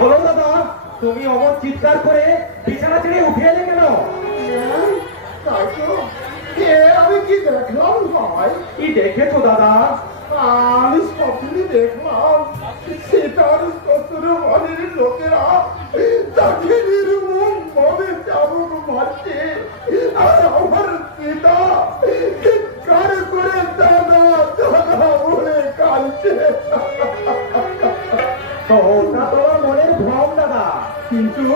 হলো দাদা? তুমি অমন চিৎকার করে বিছানা ছেড়ে উঠে এলে কেন? তাই তো আমি কি দেখলাম ভাই? কি দেখেছো দাদা? আমি স্বপ্নে দেখলাম সীতার শ্বশুর বাড়ির লোকেরা তাকে নির্মম ভাবে চাবুক মারছে, আর আমার সীতা চিৎকার করে দাদা দাদা বলে কাঁদছে। তো ওটা তোমার মনের ভ্রম দাদা। কিন্তু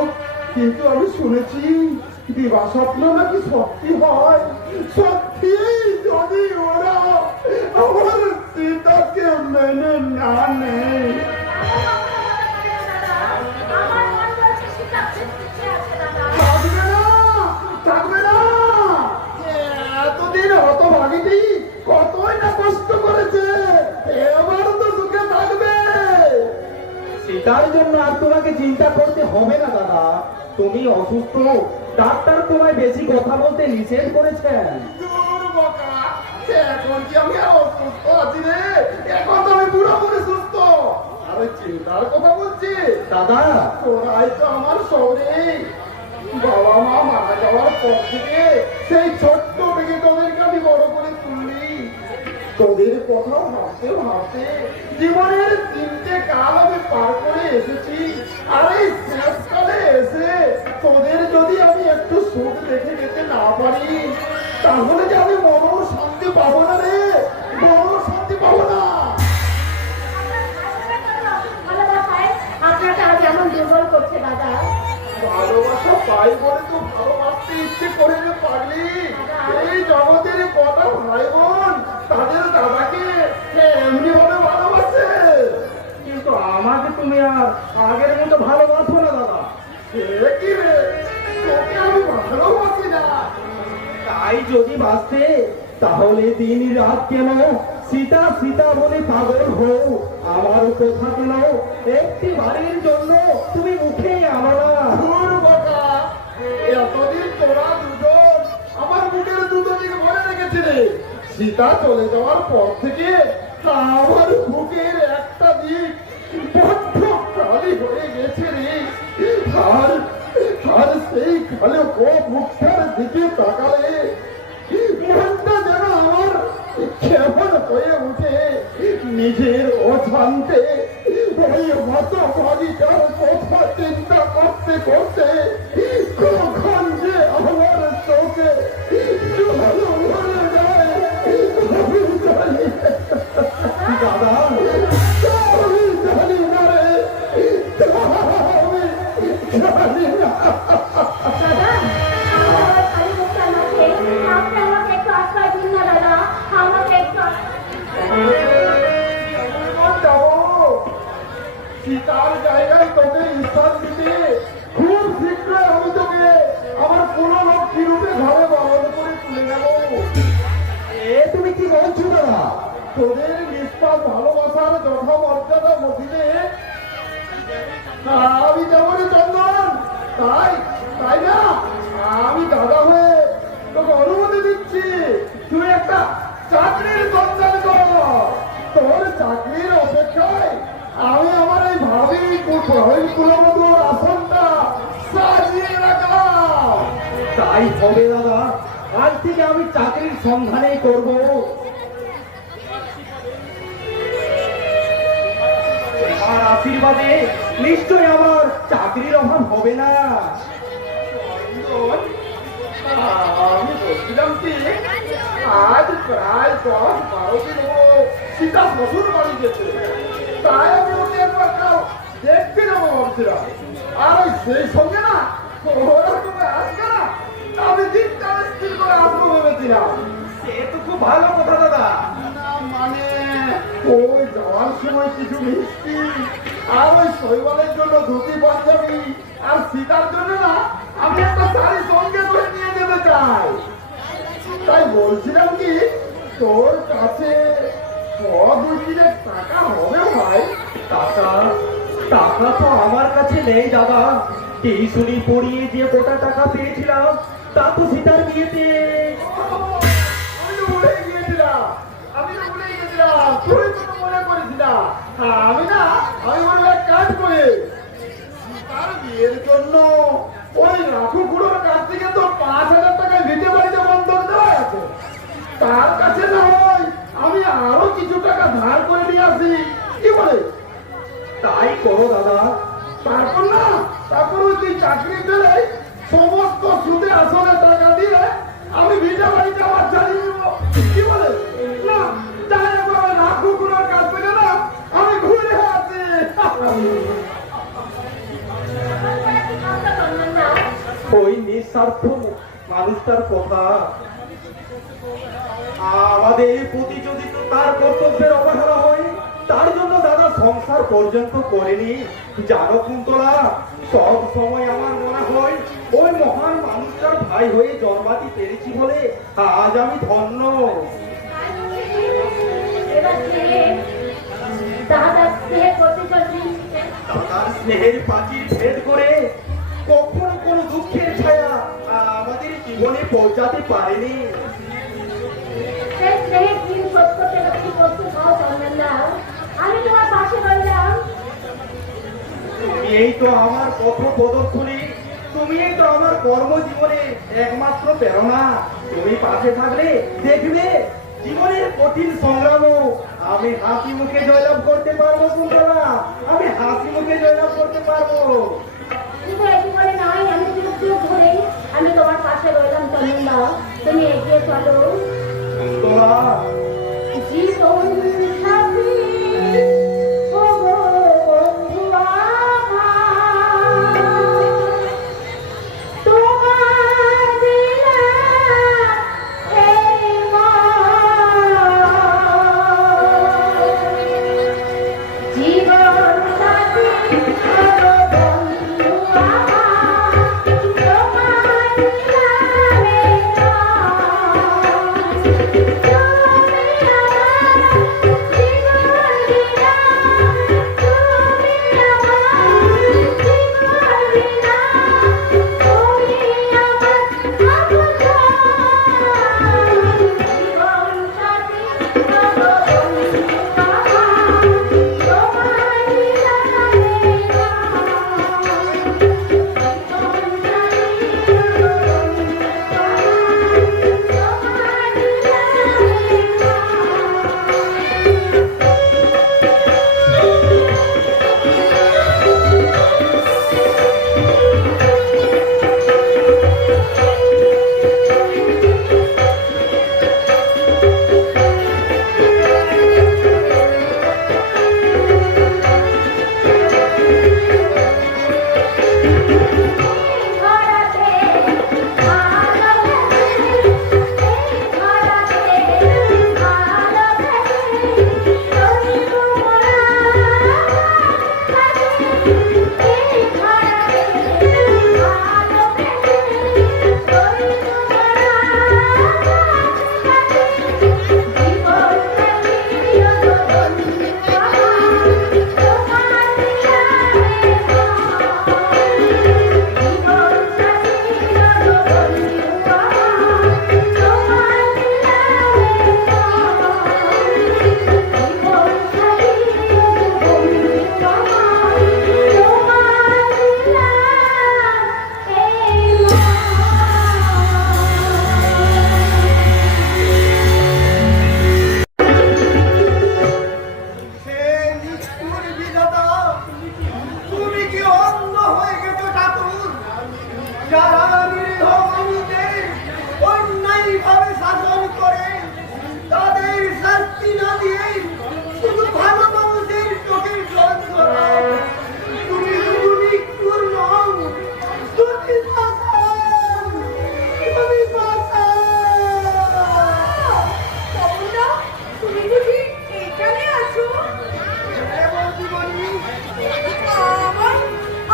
কিন্তু আমি শুনেছি দিবা স্বপ্ন নাকি সত্যি হয়। সত্যি যদি ওরা আমার সীতাকে মেনে না নেয়, থাকবে না থাকবে না। এতদিন হতভাগিনী কতই না কষ্ট করেছে, এবার তো সুখে থাকবে। সেটার জন্য আর তোমাকে চিন্তা করতে হবে না দাদা। তুমি অসুস্থ, ডাক্তার তোমায় বেশি কথা বলতে নিষেধ করেছেন। দূর বোকা, এখন কি আমি আর অসুস্থ আছি রে? এখন তো আমি পুরোপুরি সুস্থ। আরে চিন্তার কথা বলছি দাদা, তোরাই তো আমার শহরে। বাবা মা মারা যাওয়ার পর থেকে সেই ছোট্ট থেকে তোদেরকে আমি বড় করে তুললি। তোদের কথা ভাবতে ভাবতে জীবনের 3টে কাল আমি পার করে এসেছি। আর এই শেষকালে এসে তোদের যদি আমি একটু সুখ দেখে যেতে না পারি, তাহলে যে আমি মনও শান্তি পাবো না রে, মনও শান্তি পাবো না। আপনাকে আজ এমন দুর্বল করছে দাদা। ভালোবাসা পাই বলে তো ভালোবাসতে ইচ্ছে করে রে পাগলি। এই জগতের কত ভাই বোন তাদের দাদাকে এমনি ভাবে ভালোবাসে। কিন্তু আমাকে তুমি আর আগের মতো ভালোবাসো না দাদা। সে কি রে, তোকে আমি ভালোবাসি না। তাই যদি বাঁচতে, তাহলে দিন রাত কেন সীতা সীতা বলে পাগল হও। আমার কথা কেন একটি বাড়ির জন্য তুমি মুখে আনো না। ধুর বোকা, এতদিন তোরা দুজন আমার মুখের দুটো দিক মনে রেখেছিলে। সীতা চলে যাওয়ার পর থেকে আমার বুকের একটা দিক বড্ড খালি হয়ে গেছে রে। আর আর সেই খালি মুখটার দিকে তাকালে মনটা যেন আমার কেমন হয়ে উঠে। নিজের অশান্তে ওই হতভাগিটার কথা চিন্তা করতে করতে কখন যে আমার চোখে জল ভরে যায় আমি জানি দাদা, আমি জানি না রে, আমি জানি না। দাদা, আমার খালি মুখটা নাচে। আপনি আমাকে একটু আশ্রয় দিন না দাদা, আমাকে একটু যাবো সীতার জায়গায় তোকে স্থান দিতে খুব শীঘ্রই আমি তোকে আমার পুরো লক্ষ্মী রূপে ঘরে বরণ করে তুলে নেব। এ তুমি কি বলছো দাদা? তোদের নিষ্পাপ ভালোবাসার যথা মর্যাদা মধ্যে আমি যেমন চন্দন, তাই তাই না আমি দাদা হয়ে তোকে অনুমতি দিচ্ছি তুই একটা চাকরির সন্ধান কর। তোর চাকরির অপেক্ষায় আমি আমার এই ভাবি কুলবধূর আসনটা সাজিয়ে রাখলাম। তাই হবে দাদা, আজ থেকে আমি চাকরির সন্ধানে করব। আর আশীর্বাদে নিশ্চয় আমার চাকরির অভাব হবে না। আমি বলছিলাম কি, আজ প্রায় 10-12 দিন হলো সীতা শ্বশুর বাড়ি গেছে। তাই আমি ওকে একবার কাল দেখতে যাবো ভাবছিলাম। আর ওই সেই সঙ্গে না ওরা তোকে আসবে না, আমি দিনটা স্থির করে আসবো ভেবেছিলাম। সে তো খুব ভালো কথা দাদা। না মানে ওই যাওয়ার সময় কিছু মিষ্টি আর ওই শৈবালের জন্য ধুতি পাঞ্জাবি আর সীতার জন্য না আমি একটা শাড়ি সঙ্গে করে নিয়ে যেতে চাই। তাই বলছিলাম কি, তোর কাছে 2-3 টাকা হবে ভাই? টাকা টাকা তো আমার কাছে নেই দাদা। টিউশনি পড়িয়ে যে কোটা টাকা পেয়েছিলাম তা তো সীতার বিয়েতে। আমি তো ভুলে গিয়েছিলাম, তুই তো মনে করেছিলাম। আমি না, আমি বলবো এক কাজ করে বিয়ের জন্য ওই রাখু খুড়োর কাছ থেকে তো 5,000 টাকা ভিটে বাড়িতে বন্ধক দেওয়া আছে। তার কাছে না হয় আমি আরো কিছু টাকা ধার করে নিয়ে আসি, কি বলে? তাই করো দাদা। তারপর ওই তুই চাকরি পেলে সমস্ত সুদে আসলে টাকা দিয়ে আমি ভিটে বাড়িতে আবার চালিয়ে দেবো, কি বলে? না, তাই একবার রাখু খুড়োর কাছ থেকে না আমি ঘুরে আসি। ওই নিঃস্বার্থ মানুষটার কথা, আমাদের প্রতি যদি তো তার কর্তব্যের অবহেলা হয়, তার জন্য দাদা সংসার পর্যন্ত করেনি। জানো কুন্তলা, সব সময় আমার মনে হয় ওই মহান মানুষটার ভাই হয়ে জন্মাতে পেরেছি বলে আজ আমি ধন্য। দাদার স্নেহ করতে চলছি, দাদার স্নেহের প্রাচীর ভেদ করে কখনো কোনো দুঃখের ছায়া আমাদের জীবনে পৌঁছাতে পারেনি। সেই স্নেহের দিন শোধ করতে গেলে কি প্রস্তুত হও চন্দনদা? আমি তোমার পাশে রইলাম। তুমি এই তো আমার পথ প্রদর্শনী, তুমি এই তো আমার কর্মজীবনে একমাত্র প্রেরণা। তুমি পাশে থাকলে দেখবে জীবনের কঠিন সংগ্রামও আমি হাসি মুখে জয়লাভ করতে পারবো। কুন্তলা, আমি হাসি মুখে জয়লাভ করতে পারবো। কিন্তু এটি বলে নয়, আমি যুগ যুগ ধরেই আমি তোমার পাশে রইলাম চন্দনদা। তুমি এগিয়ে চলো। কুন্তলা, জীবন সাথী ও গো বন্ধু আমার, তোমার দিলাম এই মন। জীবন সাথী ও গো বন্ধু আমার, তোমার দিলাম এই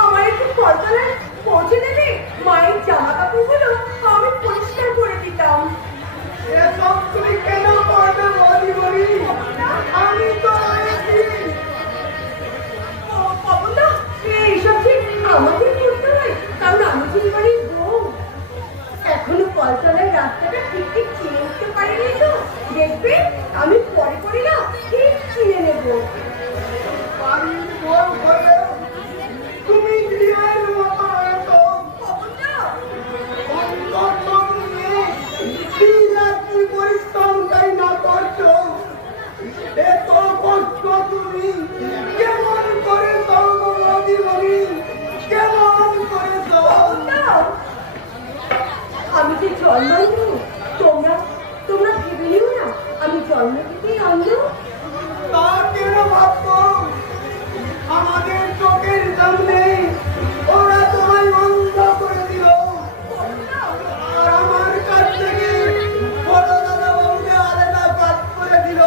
আমার একটু করতলায় পৌঁছে দেবে, মায়ের করেছো? আমি যে জন্মাইনি, তোমরা তোমরা ভেবে নিও না আমি জন্ম থেকেই অন্ধ। তা কেন ভাবছো? আমাদের চোখের সামনে ওরা তোমায় অন্ধ করে দিল, আর আমার কাছ থেকে বড় দাদা বাবুকে আলাদা বাদ করে দিল।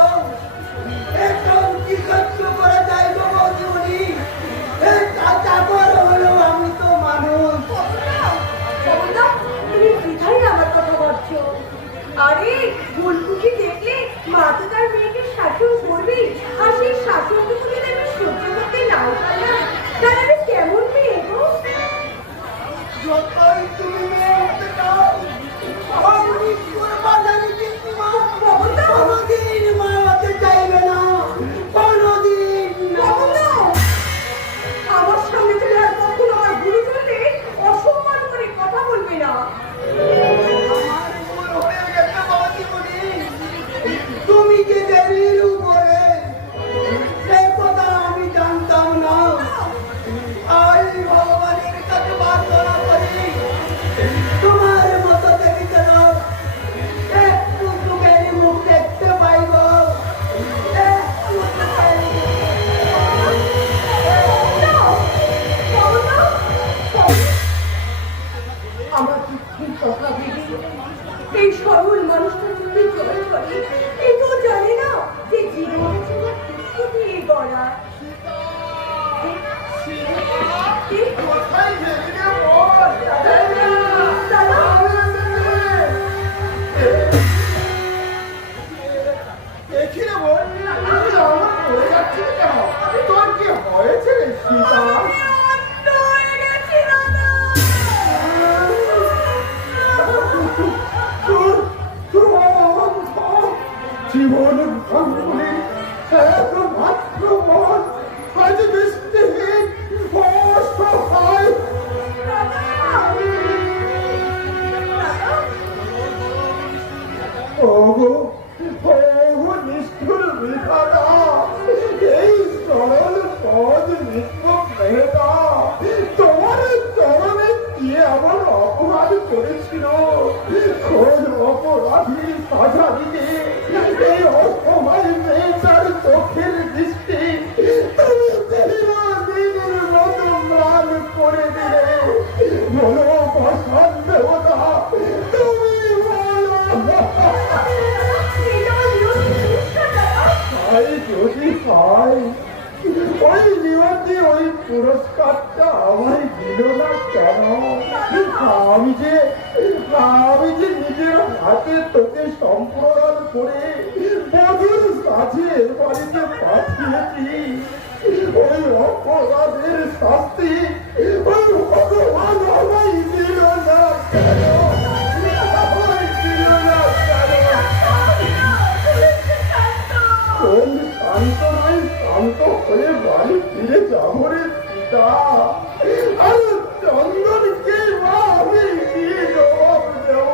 এখন কি সহ্য করা যায় গো বৌদিমণি? এই চাকর হলো, আমি তো মানুষ। জগন্নাথ, তুমি বৃথাই আমার কথা ভাবছো। আরে ভুলকুকি দেখলে মা তো তার মেয়েকে শাসন করবে, আর সেই শাসনটুকু যদি আমি সহ্য করতে নাও পারলাম, তাহলে আমি কেমন মেয়ে গো? যতই তুমি মেয়ে হতে চাও, আমি তোমার জানি কিন্তু মা কোনোদিন মা হতে চাইবে না, কোনোদিন না। আমার সামনে তুমি আর কখনো আমার গুরুজনকে অসম্মান করে কথা বলবে না। আমার ভুল হয়ে গেছে বৌদিমণি। তুমি যে দেবীর উপরে, সে কথা আমি জানতাম না। আমি ভগবানের কাছে প্রার্থনা করি, তোমার মতো দেবী যেন একটু সুখের মুখ দেখতে পাইব, একটু সুখের আমার দুঃখের কথা ভেবে এই সরল মানুষটা যদি জয় করে, এটাও জানে না যে জীবন ছিল দুঃখ দিয়ে গড়া। কোথায় গেলি রে বল? এখানে বল, তুই আমার পড়ে যাচ্ছিস কেন? তোর কি হয়েছে রে সীতা? জীবন ভাঙলে একমাত্র মন আজ দৃষ্টিহীন অসহায়। ওগো ওগো নিষ্ঠুর বিধাতা, এই সরল পদ নিষ্পক মেয়েটা তোমার চরণে কি এমন অপরাধ করেছিল? খোঁজ অপরাধীর সাজা দিতে এই অসময় মেয়েটার চোখের দৃষ্টি তুমি দিনের মতো ম্লান করে দিলে। বলো বসন্ত দেবতা, তুমি বলো। তাই যদি হয়, ওই নিয়তি ওই পুরস্কারটা আমায় দিল না কেন? আমি যে নিজের হাতে তোকে সম্প্রদান করে বধুর সাথে বাড়িতে পাঠিয়েছি। ওই অপরাধের শাস্তি ওই ভগবান আমায় দিল না কেন? আমায় দিল না কেন? কোন শান্ত নয়, শান্ত হয়ে বাড়ি ফিরে যাবো রে সীতা। আর চন্দনকে মা আমি কি জবাব দেব?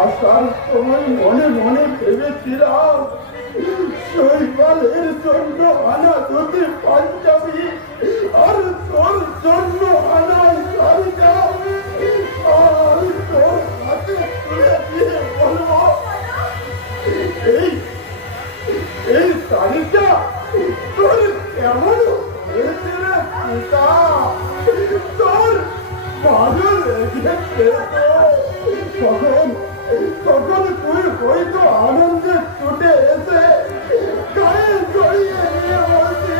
আসার সময় মনে মনে ভেবেছিলাম শৈবালের জন্য আনা দুটি পাঞ্জাবি আর তোর জন্য আনা শাড়িটা আর তোর হাতে তুলে দিয়ে বলবো, এই শাড়িটা তোর কেমন হয়েছে রে সীতা? তোর ভালো লেগেছে তো? তখন তুই হয়তো আনন্দে ছুটে এসে গায়ে জড়িয়ে নিয়ে বলছি,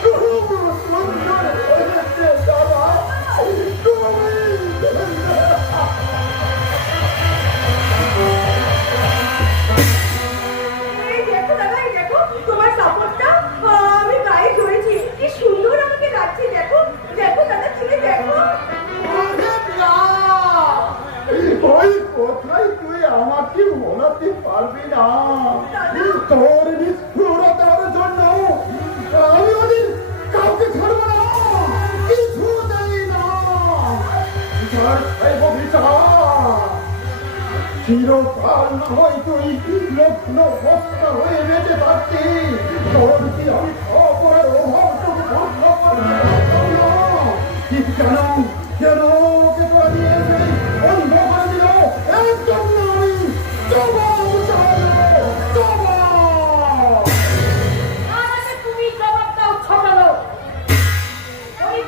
খুব সুন্দর হয়েছে দাদা, তুমি। এই দেখো দাদা, এই দেখো তোমার কাপড়টা আমি গায়ে জড়েছি, কি সুন্দর আমাকে লাগছে। দেখো দেখো দাদা, তুমি দেখো। ওই কোথায় তুই আমাকে বলাতে পারবি না? তোর নিষ্ঠুরতার জন্য আমি ওদের কাউকে ছাড়বো না, কিছু দেই না। বিচার চাইব বিচার। চিরকাল নয় তুই লগ্ন বস্তা হয়ে বেঁচে থাকতি, তোর কি আমি খবরের অভাবটুকু পূর্ণ করতে পারতাম না? কি কেন কেন ওকে তোরা নিয়ে এসে বন্ধ করে দিল এর জন্য আমি জবাব চাইবো, জবাব। আরে তুমি জবাব দাও ছোট লোক।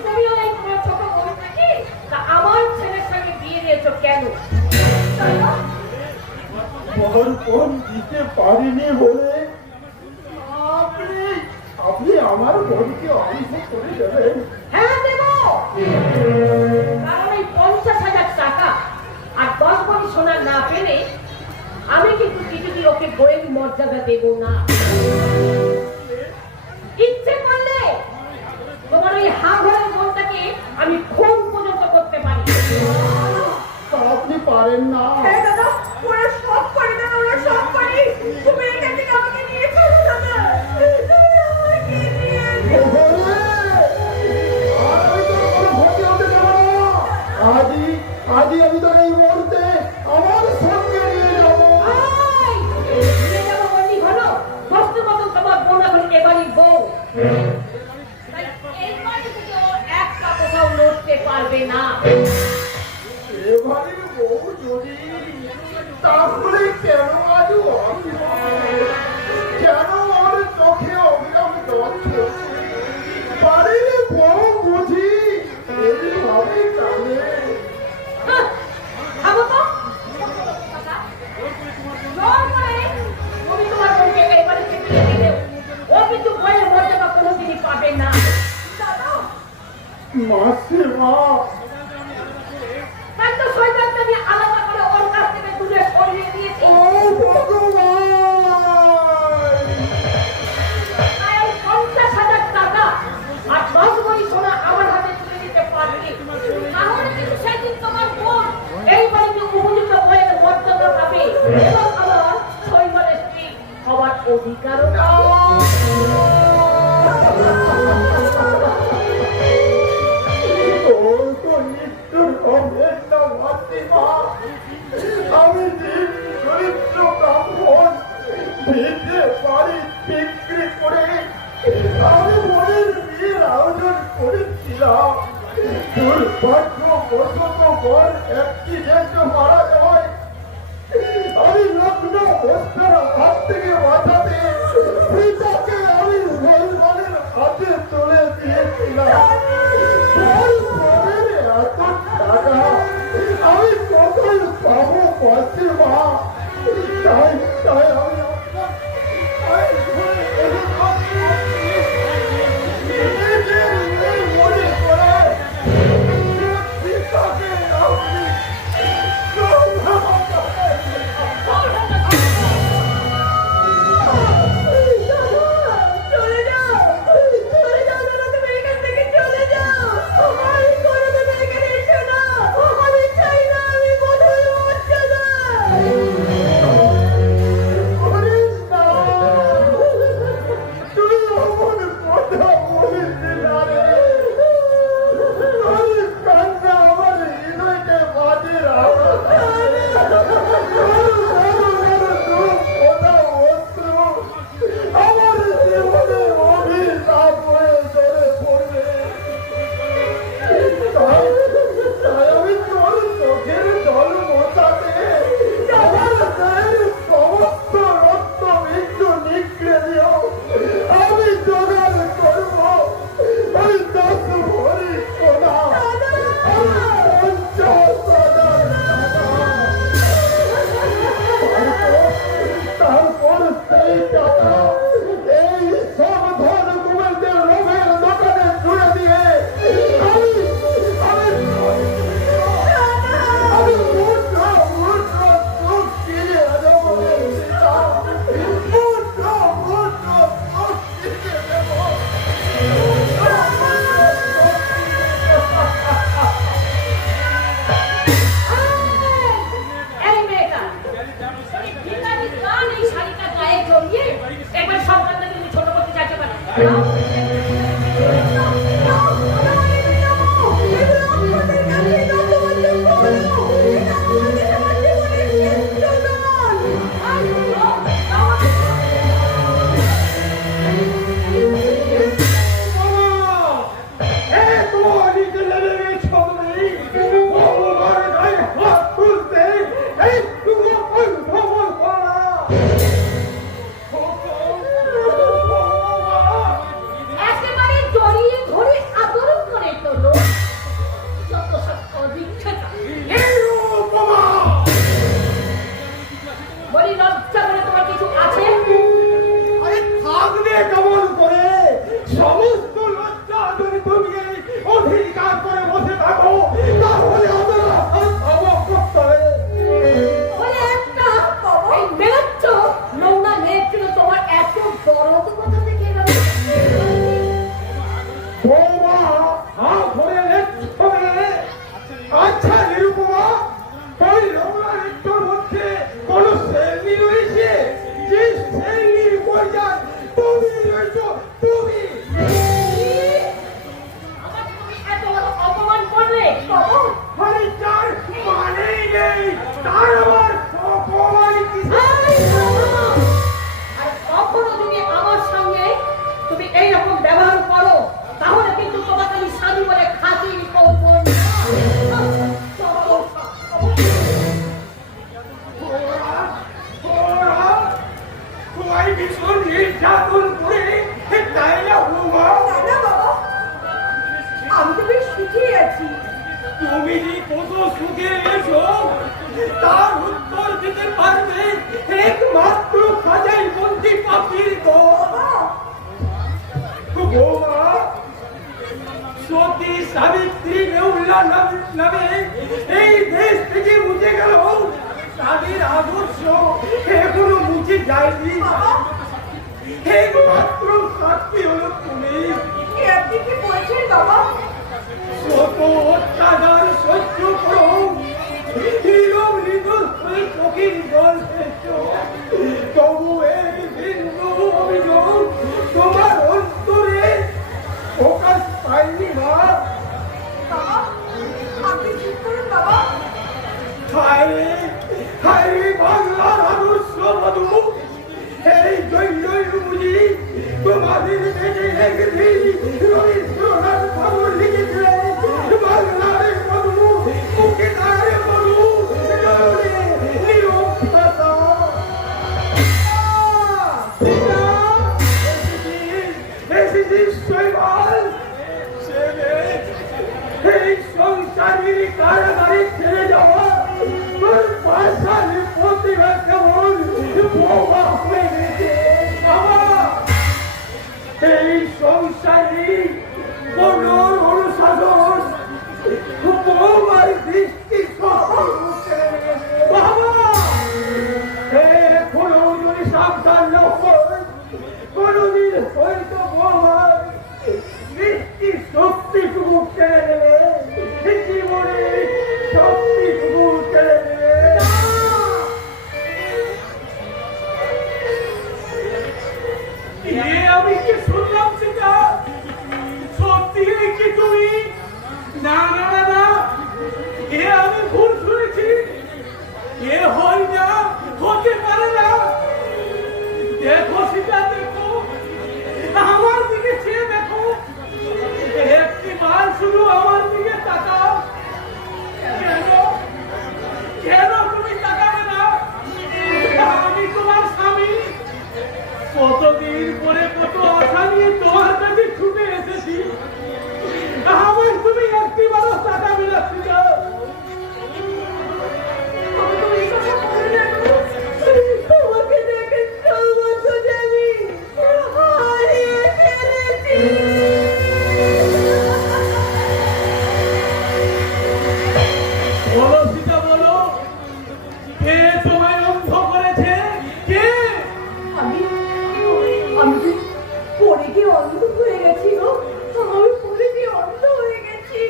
তুমিও এই তোমার ছোট বোন নাকি? তা আমার ছেলের সঙ্গে বিয়ে দিয়েছো কেন? দাদা, বরপণ দিতে পারিনি বলে আপনি আপনি আমার বোনকে অংশ করে দেবেন। হ্যাঁ দেব। কারণ এই 50,000 টাকা আর 10 ভরি সোনা না পেলে আমি কিন্তু কিছুতেই ওকে বইয়ের মর্যাদা দেব না। ইচ্ছে করলে তোমার ওই হাঁঘরের বোনটাকে আমি খুন পর্যন্ত করতে পারি। তা আপনি পারেন না। হ্যাঁ দাদা, ওরা সব করে দেন, ওরা সব করে। তুমি এখান থেকে আমাকে নিয়ে চলো দাদা, তুমি আমাকে নিয়ে চলো। আর আমি তোর কোনো ক্ষতি হতে দেব না। আজই আমি তোর এই মুহূর্তে আমার সঙ্গে নিয়ে যাবো। এই, নিয়ে যাবো বললি হলো? দোস্তের মতন তোমার বোন এখন এবারই বউ। তাই এই বাড়ি থেকে ও একটা কোথাও লড়তে পারবে না। এবারে বউ যদি তাহলে কেন আজ কেন ওর চোখে অবিরাম জল ঝরছে? বাড়ির বউ বুঝি এইভাবে কানে? হ্যাঁ, খাবো তো? জোর করে তুমি তোমার বোনকে এই বাড়ি থেকে নিয়ে দেও। ও কিন্তু বইয়ের মর্যাদা কোনোদিনই পাবে না। দাদা, মাসি মা, তাই তো শৈবালটা নিয়ে আলাদা করে ওর কাছ থেকে দূরে সরিয়ে দিয়েছি। ও ভগবান! তাই 50,000 টাকা আর 10 ভরি সোনা আমার হাতে তুলে দিতে পারবে। তাহলে কিন্তু সেদিন তোমার বোন এই বাড়িতে উপযুক্ত বইয়ের মর্যাদা পাবে এবং আমার শৈবালের স্ত্রী হওয়ার অধিকারও পাবে। তোর তো মৃত্যুর হবে না মাসি মা। আমি দিন দরিদ্র ব্রাহ্মণ ভিটে বাড়ি বিক্রি করে আমি বোনের বিয়ের আয়োজন করেছিলাম। দুর্ভাগ্যবশত বর অ্যাক্সিডেন্টে মারা যাওয়ায় আমি লগ্ন বস্তার হাত থেকে বাঁচাতে পিতাকে আমি ভগবানের হাতে তুলে দিয়েছিলাম। ওই বোনের এত টাকা আমি কোথায় পাবো মাসি মা? তাই তাই আমি আপনার পায়ে ধরে অনুরোধ করছি, নিজের মেয়ে মনে করে পিতাকে আপনি চলে যাও, চলে যাও দাদা, তুমি এখান থেকে চলে যাও। আমি কোনোদিন এখানে এসো না, আমি চাই না আমি কোথাও মর্যাদা। হা ধরে লেখবে। আচ্ছা নিরুপমা, ওই রমনা লেখটোর মধ্যে কোন শ্রেণী রয়েছে যে শ্রেণীর পর্যায় তুমি রয়েছ? তুমি আমার তুমি এত বড় অপমান করলে বাবা হরিচার মানেই নেই, তার আবার অপমান কিসে? আর কখনো তুমি আমার সঙ্গে তুমি এইরকম ব্যবহার করো তাহলে কিন্তু তোমাকে আমি স্বামী বলে খাতির করব না। তোমায় ভীষণ নির্যাতন করে তাই না হুমা? না না বাবা, আমি তো বেশ সুখী আছি। তুমি যে কত সুখে এসো তার উত্তর দিতে পারবে একমাত্র খাজাই বন্দি পাখির দল। বৌমা, সতী সাবিত্রী নেউল্লা নামে এই দেশ থেকে মুছে গেল, তাদের আদর্শ এখনো মুছে যায়নি। একমাত্র সাক্ষী হলো তুমি। এ আপনি কি বলছেন বাবা? শত অত্যাচার সহ্য করো, নীরব নির্দোষ চোখের জল ফেলছো, তবু এই বিন্দু অভিযোগ তোমার অন্তরে প্রকাশ পায়নি মা। বাবা আপনি চুপ করুন বাবা। হায়রে হায়রে বাংলার আদর্শ বধূ, এই জৈনই বুঝি তোমাদের দেখে রেখেছি রবীন্দ্রনাথ ঠাকুর লিখেছিলেন বাংলার বধূ মুখে তার বধূ জননী নিরক্ষতা। এসেছিস শৈবাল, এই সংসারীর কারাগারে ছেড়ে যাওয়া তোর পাশালি প্রতিভা কেমন বোমা হয়ে গেছে বাবা। এই সংসারী কোন অনুশাসন বৌমার দৃষ্টি বাবা। এখনো যদি সাবধান না হয় কোনদিন হয়তো বৌমার দৃষ্টি শক্তিটুকু কেড়ে নেবে, জীবনের শক্তিটুকু কেড়ে নেবে। আমি কি শুনলাম সেটা সত্যি কি তুমি? না না না না, এ আমি ভুল শুনেছি, এ হয় না, হতে পারে না। দেখো সেটা দেখো, আমার দিকে চেয়ে দেখো, একটি বার শুধু আমার দিকে তাকাও। কেন কেন তুমি তাকাবে না? আমি তোমার স্বামী, কতদিন পরে কত আশা নিয়ে তোমার কাছে ছুটে এসেছি, আমার তুমি একটি বারও তাকাবে না সেটা? আমি তো এই কথা বলি না গো। তোমাকে দেখে সর্বস্ব জানি হারিয়ে ফেলেছি। বলো সীতা বলো, কে তোমায় অন্ধ করেছে? কে? আমি আমি কি পড়ে গিয়ে অন্ধ হয়ে গেছি গো? আমি পড়ে গিয়ে অন্ধ হয়ে গেছি।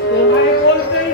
তোমায় বলতেই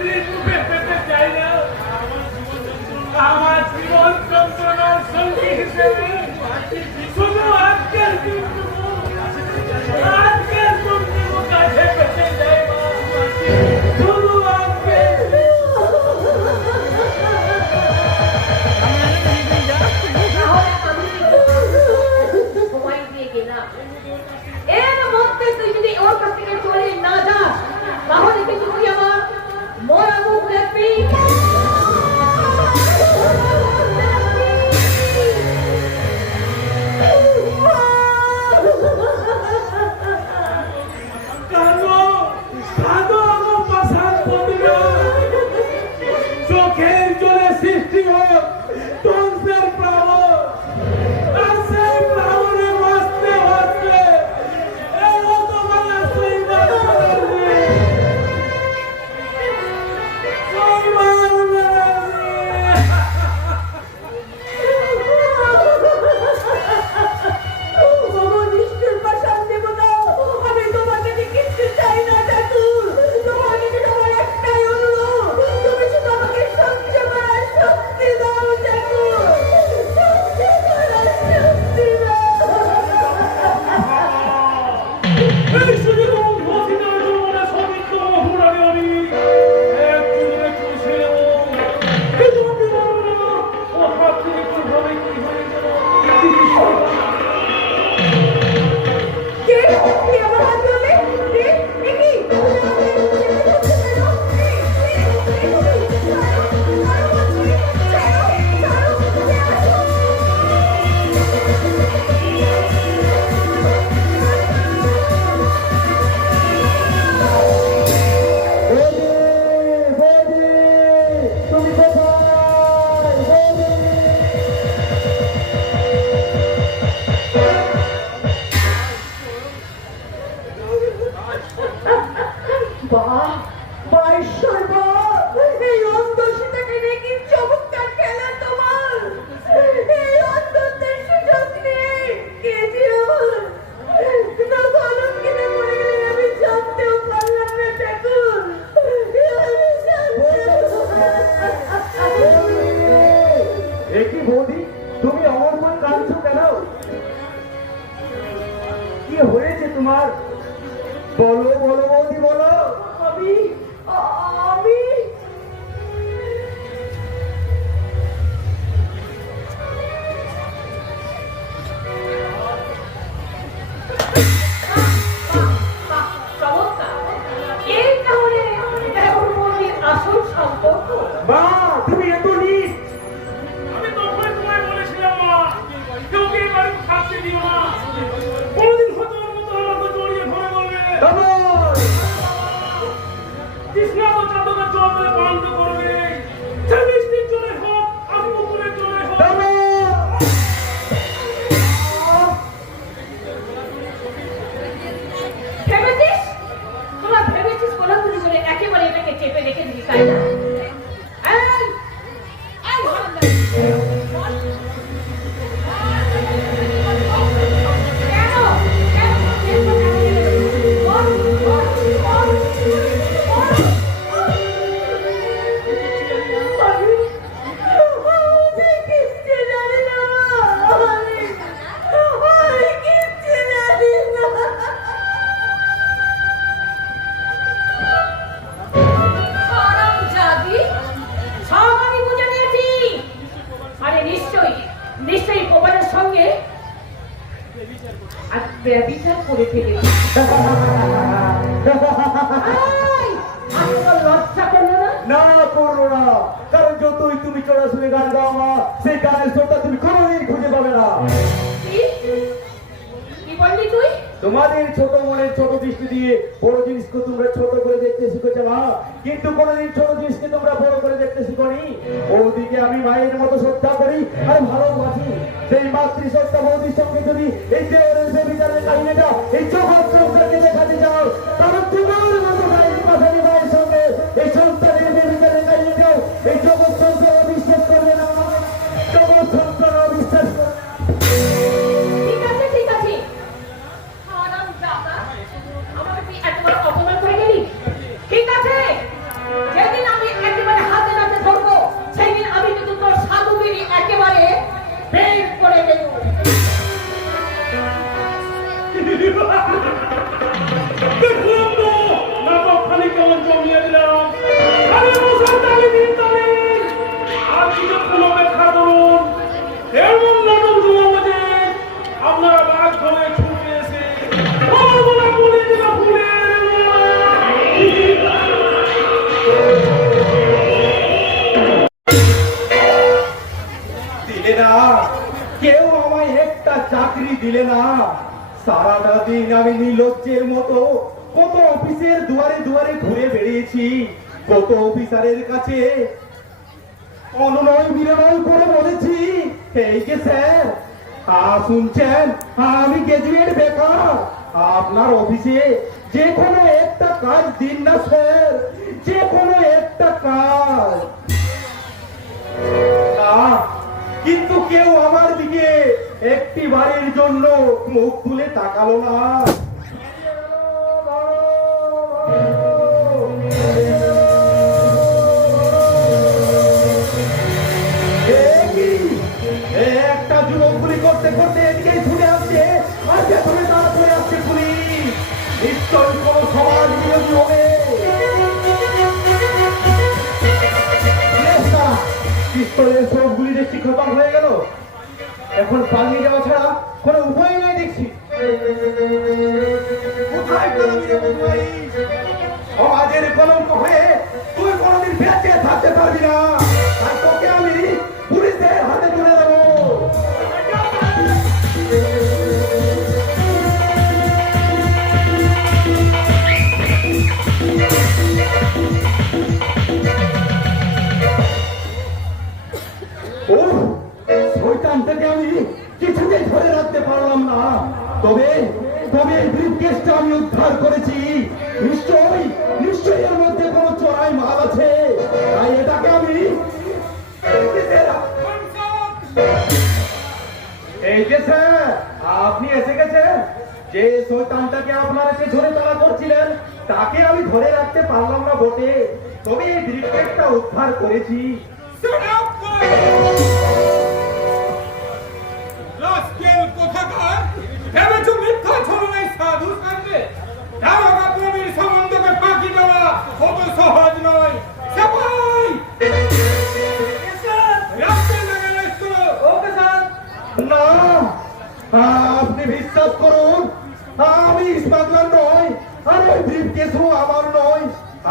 স্ত্রীর মুখে পেতে চাই না। আমার জীবন যন্ত্রণার সঙ্গী হিসেবে শুধু আজকের দিনটুকু কাছে পেতে চাই মা। শুধু আজকের তাহলে আমি সময় দিয়ে গেলাম, এর মধ্যে তুই যদি ওর কাছ থেকে চলে না যাস তাহলে কিন্তু তুই আমার মরা মুখ দেখবি। কাঁদো, কাঁদো আমার পাষাণ প্রতিমা। চোখের জলে সৃষ্টি হোক ধ্বংসের প্লাবন। আর সেই প্লাবনে ভাসতে ভাসতে এই হতভাগা শৈবাল বেরোবে। শৈবাল বেরোবে। বাবা, নিষ্ঠুর পাষাণ দেবতা, আমি তোমার কাছে কিচ্ছু চাই না ঠাকুর। তোমার কাছে আমার একটাই অনুরোধ, তুমি শুধু আমাকে সহ্য করার শক্তি দাও ঠাকুর। সহ্য করার শক্তি দাও। এই সুযোগ ঘোষিত জীবনে সবিত্র মহুরাগে আমি এক চুলে চুষে নেব। কিন্তু আমি পারবো না। ও হাত থেকে কোনোভাবে কি হয়ে গেল। কে? কে আমার হাত ধরলে? কে? এ কি? বৌদি, বৌদি, তুমি কোথায়? বৌদি। বাহ, বাহ, ঈশ্বর বাহ! এই অন্ধ সীতাকে নিয়ে কি চমৎকার খেলা তোমার! এই অন্ধত্বের সুযোগ নিয়ে কে যে আমার না কলঙ্কিত করে গেলেন আমি জানতেও পারলাম না ঠাকুর। আমি জানতেও এ কি বৌদি, তুমি অমর মন কাঁদছো কেন? কি হয়েছে তোমার? বলো বলো বৌদি, বলো। আমি আমি চমৎকার, এই তাহলে দেবর মন্দির আসল সম্পর্ক। মা, তুমি এত নিচ। আমি তখনই তোমায় বলেছিলাম মা, কেউকে এই বাড়িতে থাকতে দিও না। কোনোদিন হয়তো ওর মতো আমাকে জড়িয়ে ধরে বলবে খবর। কৃষ্ণা তো চাঁদকে জলে বান্ধ করবে। সে বৃষ্টির জলে হোক আর পুকুরের জলে হোক। খবর। ভেবেছিস? তোরা ভেবেছিস কোলাকুলি করে একেবারে এটাকে চেপে রেখে দিবি, তাই না? এই, এই হারামজাদা। বল। কেন? কেন তোর চেষ্টা চালিয়ে গেলি? বল, বল, বল, বল। আমি কিচ্ছু জানি না। আমি কিচ্ছু জানি না। হারামজাদি, সব আমি বুঝে নিয়েছি। আরে নিশ্চয়ই, নিশ্চয়ই গোপালের সঙ্গে আজ ব্যভিচার করে ফেলেছি। এই, আমি তো লজ্জা করলো না? না করো না, কারণ যতই তুমি চড়াশুনি গান গাও মা, সেই গানের শ্রোতা তুমি কোনোদিন খুঁজে পাবে না। কি? কি বললি তুই? তোমাদের ছোট মনের ছোট দৃষ্টি দিয়ে বড় জিনিসকে তোমরা ছোট করে দেখতে শিখেছো মা, কিন্তু কোনোদিন ছোট জিনিসকে তোমরা বড় করে দেখতে শিখোনি। বৌদিকে আমি মায়ের মতো শ্রদ্ধা করি আর ভালোবাসি। সেই মাতৃ শ্রদ্ধা বৌদির সঙ্গে যদি এই দেওয়ারের বেবিচারের কাহিনীটা এই জগৎ সংসারকে দেখাতে চাও, তাহলে তোমার মতো মায়ের পাশানি মায়ের সঙ্গে এই সন্তানের বেবিচারের কাহিনীটাও এই জগৎ সংসার অবিশ্বাস করবে না। জগৎ সংসার অবিশ্বাস করবে না। ঠিক আছে, ঠিক আছে। হারামজাদা, আমাকে তুই এত বড় অপমান করে গেলি। ঠিক আছে, যেদিন সারাটা দিন আমি নির্লজ্জের মতো কত অফিসের দুয়ারে দুয়ারে ঘুরে বেরিয়েছি, কত অফিসারের কাছে অনুনয় বিনয় করে বলেছি, এই যে স্যার শুনছেন আমি গ্রাজুয়েট বেকার, আপনার অফিসে যে কোনো একটা কাজ দিন না স্যার, যে কোনো একটা কাজ। না, কিন্তু কেউ আমার দিকে একটি বারের জন্য মুখ তুলে তাকালো না। একটা যুবক গুলি করতে করতে এদিকে ছুটে আসছে, আর পেছনে তারা চলে আসছে পুলিশ। নিশ্চয়ই কোনো সমাজ বিরোধী হবে। পিস্তলের সবগুলি দেখছি খতম হয়ে গেল, এখন পালিয়ে যাওয়া ছাড়া কোনো উপায় নাই দেখছি। কোথায় পালাবি রে বন্ধুভাই? সমাজের কলঙ্ক হয়ে তুই কোনোদিন বেঁচে থাকতে পারবি না, আর তোকে আমি পুলিশের হাতে তুলে দেবো। শয়তানটাকে আমি কিছুতেই ধরে রাখতে পারলাম না, তবে তবে এই ব্রিফকেসটা আমি উদ্ধার করেছি। নিশ্চয়ই নিশ্চয়ই এর মধ্যে কোনো চোরাই মাল আছে, তাই এটাকে আমি এই যে স্যার আপনি এসে গেছেন। যে শয়তানটাকে আপনারা এসে ধরে তাড়া করছিলেন তাকে আমি ধরে রাখতে পারলাম না বটে, তবে এই ব্রিফকেসটা উদ্ধার করেছি। রাস্কেল কোথাকার, ভেবেছো মিথ্যা ছলনায় সাধু সাজবে? দারোগা প্রবীর সম্বন্ধকে ফাঁকি দেওয়া অত সহজ নয়। সাপাই! রাস্কেল লাগে রাস্কেল! Okay sir. না, আপনি বিশ্বাস করুন, আমি স্মাগলার নই, আর ওই ব্রিফকেসও আমার নয়।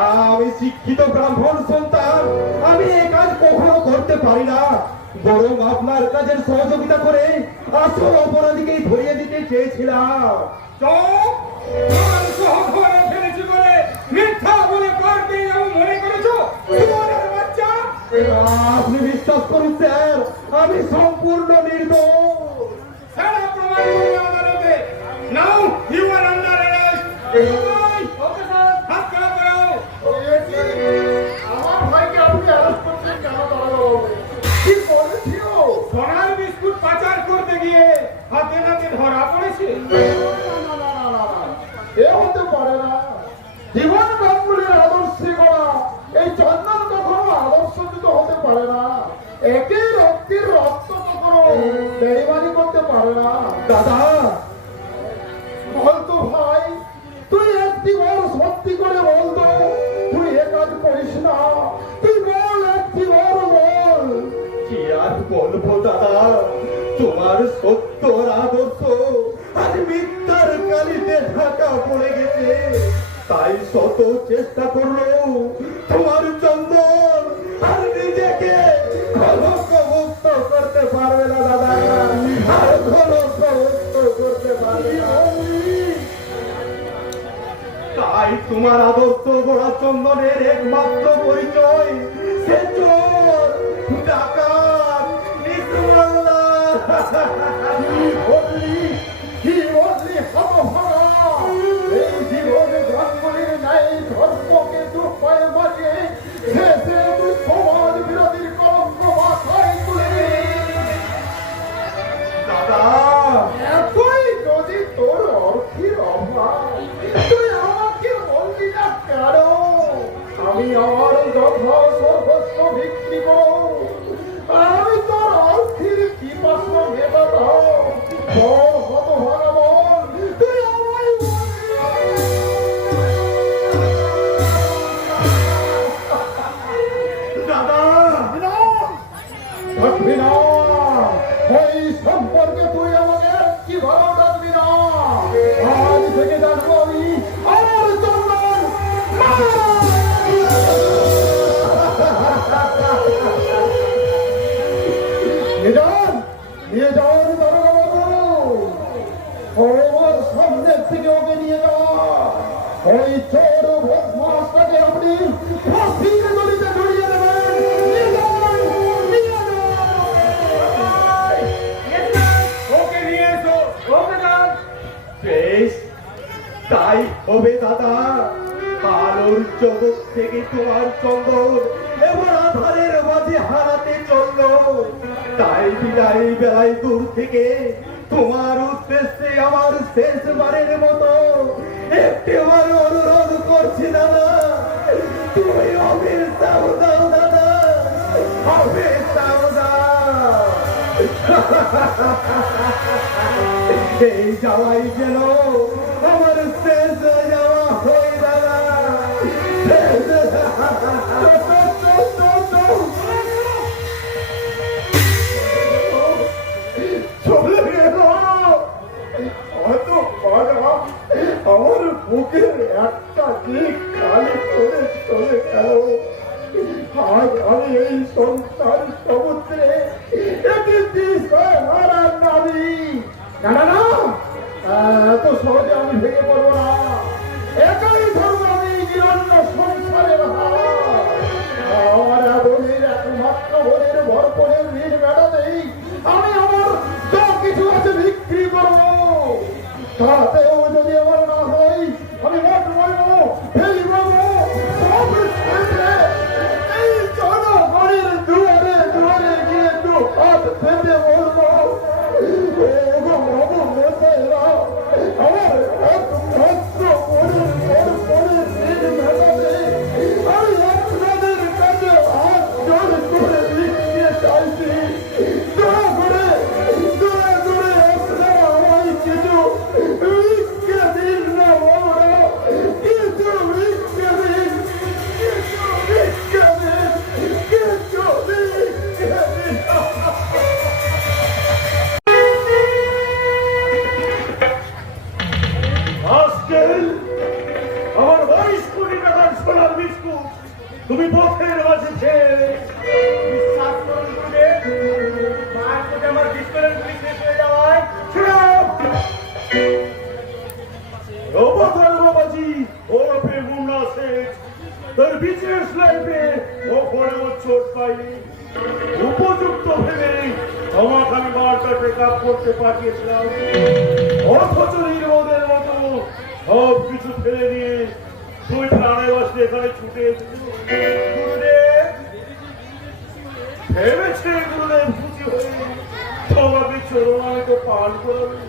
আমি শিক্ষিত ব্রাহ্মণ সন্তান, আমি এই কাজ কখনো করতে পারি না, বরং আপনার কাজের সহযোগিতা করে আসল অপরাধীকেই ধরিয়ে দিতে চেয়েছিলাম। চোখ! তোমার সহধরে ফেলেছি বলে মিথ্যা বলে পার পেয়ে যাবো মনে করেছো? তোমার বাচ্চা! আপনি বিশ্বাস করুন স্যার, আমি সম্পূর্ণ নির্দোষ। সারা প্রমাণ করবে আদালতে। Now you are under arrest. Okay sir, হাত খারাপ করো। আমার ভাইকে আপনি অ্যারেস্ট করছেন কেন দাঁড়াবো? কি বলেছিল? সোনার বিস্কুট পাচার করতে গিয়ে হাতে নাতে ধরা পড়েছে। এ হতে পারে না। জীবন গাঙ্গুলির আদর্শে করা এই চন্দন কখনো আদর্শিত হতে পারে না। একই রক্তের রক্ত কখনো বেইমানি করতে পারে না। দাদা বলতো ভাই, তুই একটি বল সত্যি করে বলতো, তুই এ কাজ করিস না। তুই বল, একটি বল বল। কি আর বলবো দাদা, তোমার সত্য আদর্শ আজ মিথ্যার কালিতে ঢাকা পড়ে গেছে, তাই শত চেষ্টা করলো তোমার চন্দন আর নিজেকে কলঙ্ক মুক্ত করতে পারবে না দাদা, আর কলঙ্ক মুক্ত করতে পারবে না। তাই তোমার আদর্শ গড়া চন্দনের একমাত্র পরিচয় সে চোর, ডাকাত, নিষ্ঠুরতা। কি বললি হতভাগা? এই জীবনে গাঙ্গুলির ন্যায় ধর্মকে দুপায়ে মাঝে শেষে তুই সমাজ বিরোধীর কলঙ্ক মাথায় তুলে দাদা এতই যদি তোর অর্থের অভাব, তুই আমাকে বললি না কেন? আমি আমার যথা সর্বস্ব বিক্রি করব, আমি তোর অর্থের পিপাসা মেটাবো। বল হতভাগা বল, তুই আমায় দাদা ডাকবি না, ওই সম্পর্কে তুই আমাকে কি ভালো ডাকবি না। আজ থেকে ডাকবো আমি আমার চন্দন। চোর বদমাসটাকে আপনি ফাঁসির দড়িতে ঝুলিয়ে দেবেন। নিয়ে যান, নিয়ে যান। ওকে নিয়ে এসো, ওকে যান। বেশ, তাই হবে দাদা। আলোর জগৎ থেকে তোমার চন্দন এবার আধারের মাঝে হারাতে চললো। তাই বিদায় বেলায় দূর থেকে তোমার উদ্দেশ্যে আমার শেষবারের মতো একটিবার অনুরোধ করছি দাদা, তুমি অবিশ্বাস দাও দাদা, অবিশ্বাস দাও। এই যাওয়াই যেন আমার শেষ যাওয়া হয়ে দাদা। চলে গেল হয়তো বাবা আমার বুকের একটা দিক খালি করে চলে গেল। আজ আমি এই সংসার সমুদ্রে একটি দিশাহারার নারী। না না না, এত সহজে আমি ভেঙে পড়বো না। একাই ধরবো আমি নিরন্ন সংসারের হার। আমার আদরের একমাত্র বোনের ভরপুরের ঋণ মেটাতেই আমি আমার যা কিছু আছে বিক্রি করবো। তাতেও যদি আমার না হয় আমি মঠ বলবো, ফেলব সব ছেড়ে এই জনগণের দুয়ারে দুয়ারে গিয়ে দু হাত পেতে বলবো, আমার একমাত্র বোনের ভরপুরের ঋণ মেটাতে আমি আপনাদের কাছে হাত জোর করে ভিক্ষে চাইছি। দয়া করে আপনারা আমায় কিছু ভিক্ষে দিন না বাবা, কিছু ভিক্ষে দিন, কিছু ভিক্ষে দিন, কিছু ভিক্ষে দিন। আজকেল আমার 22 কোটি টাকার সোনার বিস্কুট তুমি পথের মাঝে খেয়ে বিশ্বাস করুন গুরুদেব, মায়ের প্রতি আমার বিস্কুটের গুলি শেষ হয়ে যাওয়ায় অবতার বাবাজি ওরফে মুন্না শেখ তার বিশেষ লাইফে ওপরে ও চোট পাইনি। উপযুক্ত ভেবে আমাকে আমি বারটা টেক আপ করতে পাঠিয়েছিলাম, অথচ নির্বোধের মতো সব কিছু ফেলে দিয়ে তুই প্রাণে বাঁচতে এখানে ছুটে এসেছিল। গুরুদেব ভেবেছে গুরুদেব খুশি হয়ে তোমাকে চরণামিত পান করবে,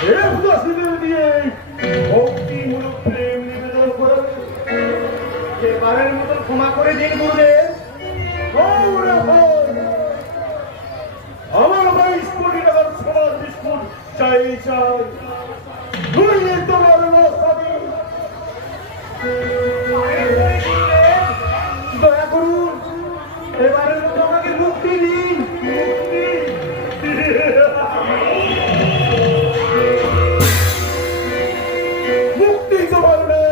দেবদাসীদের দিয়ে ভক্তিমূলক প্রেম নিবেদন করবে। এবারের মতো ক্ষমা করে দিন গুরুদেব। আমার 22 কোটি টাকার সোনার বিস্কুট চাই চাই, তুই তোমার স্বাধীন। দয়া করুন, এবারের মতো আমাকে মুক্তি দিন। মুক্তি তোমার নেই।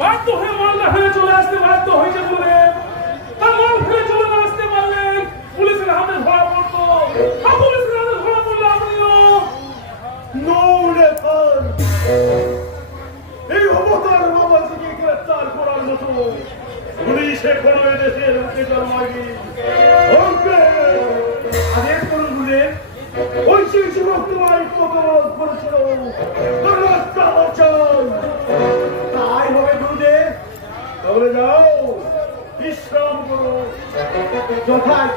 বাধ্য হয়ে মালদা হয়ে চলে আসতে বাধ্য হয়েছে বলে তার মাল ফেলে চলে না আসতে পারলেন পুলিশের হাতে ধরা পড়তো। আর পুলিশের হাতে ধরা পড়লে আপনিও এই অবতার বাবাজিকে গ্রেফতার করার মতো পুলিশ এখনো এদেশের মুখে জন্মায়নি। আদেশ করুন গুরুদেব, ওই সেই যুবক তোমায় প্রতিরোধ করেছিল, তার রাস্তা বাঁচান। তাই হবে গুরুদেব। তাহলে যাও বিশ্রাম করো। যথার্থ।